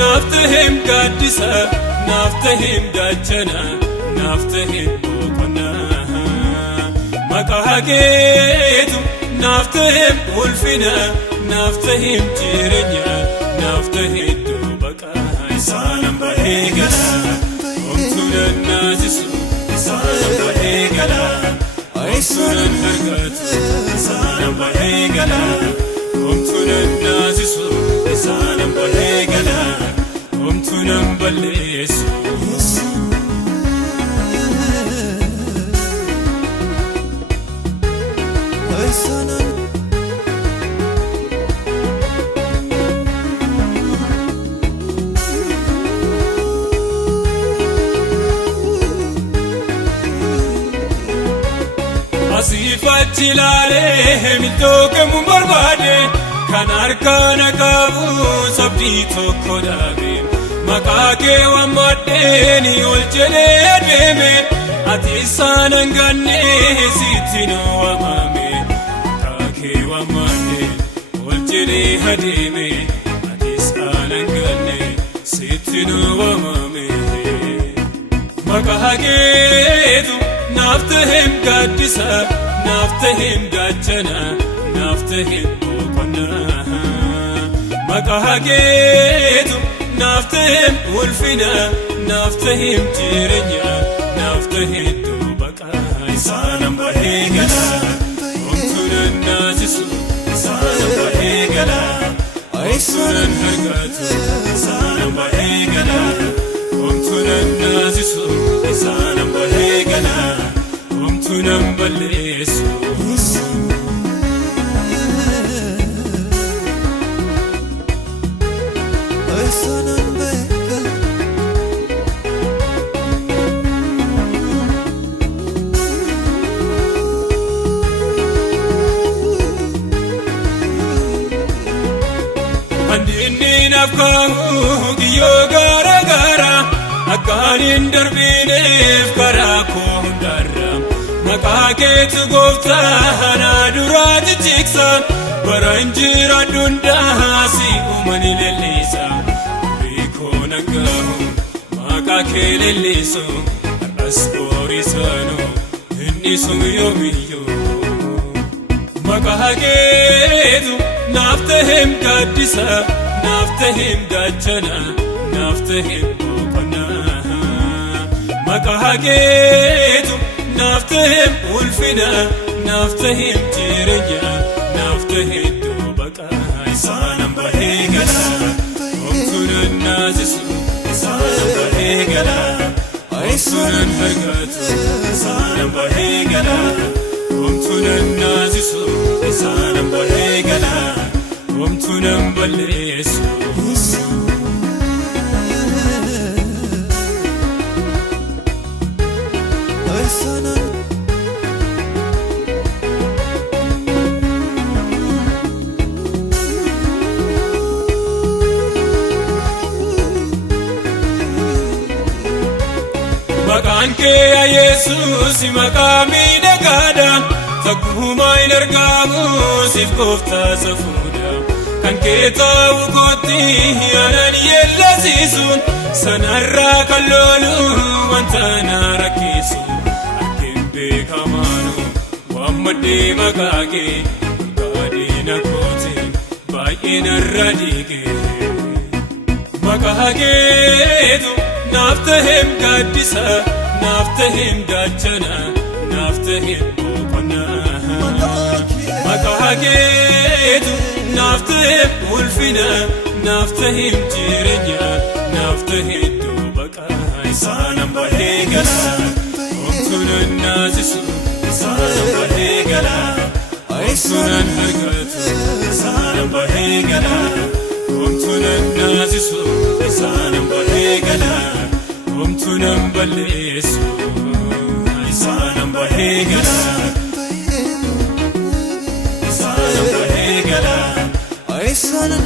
naftahim gaddisa naftahim dachana naftahim boqonna maqahakeetu naftahim ulfina naftahim jirenya naftahim dubaqa isanan bahegala omtunan nazisu isanan bahegala aisanan hargatu isanan bahegala omtunan nazisu isanan bahegala omtunan ballesu Asifachi lale mitookamu barbaade kan harkaan qabu sabdi tokko dhaabe maqaa kee waammadheeni ol jedhee deeme ati isaan hanganne sitti nu waamame maqaa kee waammadhe ol jedhee adeeme ati isaan hanganne sitti nu waamame maqaa keetu naftahim gaddisa naftahim dachana naftahim boqonna maqahakeetu naftahim ulfina naftahim jirenya naftahim dubaqa isanan bahegala omtunan nazisu isanan bahegala aisanan hargatu isanan bahegala omtunan nazisu isanan bahegala omtunan ballesu aisanan bahegala andinni nafkahu kiyyoo gara gara akkaanin darbineef karaa koo hundarra maqaa keetu gooftaa na duraati tiksa bara injira dundaa si uumani leellisa beekoo nagahu maqaa kee leellisu har'as boorisanu inni sun yoomiyyuu maqaa keetu naftahim gaddisa naftahim dachana naftahim boqonna maqahakeetu naftahim ulfina naftahim jirenya naftahim dubaqa isanan bahegala omtunan nazisu isanan bahegala aisanan hargatu isanan bahegala omtunan nazisu isanan bahegala omtunan ballesu maqaan kee yaa Yesuus maqaa miidhagaadha takkumaa hin argamu siif gooftaa safuudha kan kee ta'u gootti anan yeellasiisuun sanarraa kan loolu wanta na rakkisu argeen beekamaanu waammadhee maqaa kee gaadina kooti baay'ee narra dhiige maqaa keetu naftahim gaddisa naftahim dachana naftahim boqonna maqahakeetu naftahim ulfina naftahim jirenya naftahim dubaqa isanan bahegala omtunan nazisu isanan bahegala aisanan hargatu isanan bahegala omtunan nazisu isanan bahegala omtunan ballesu isanan bahegala isanan bahegala aisanan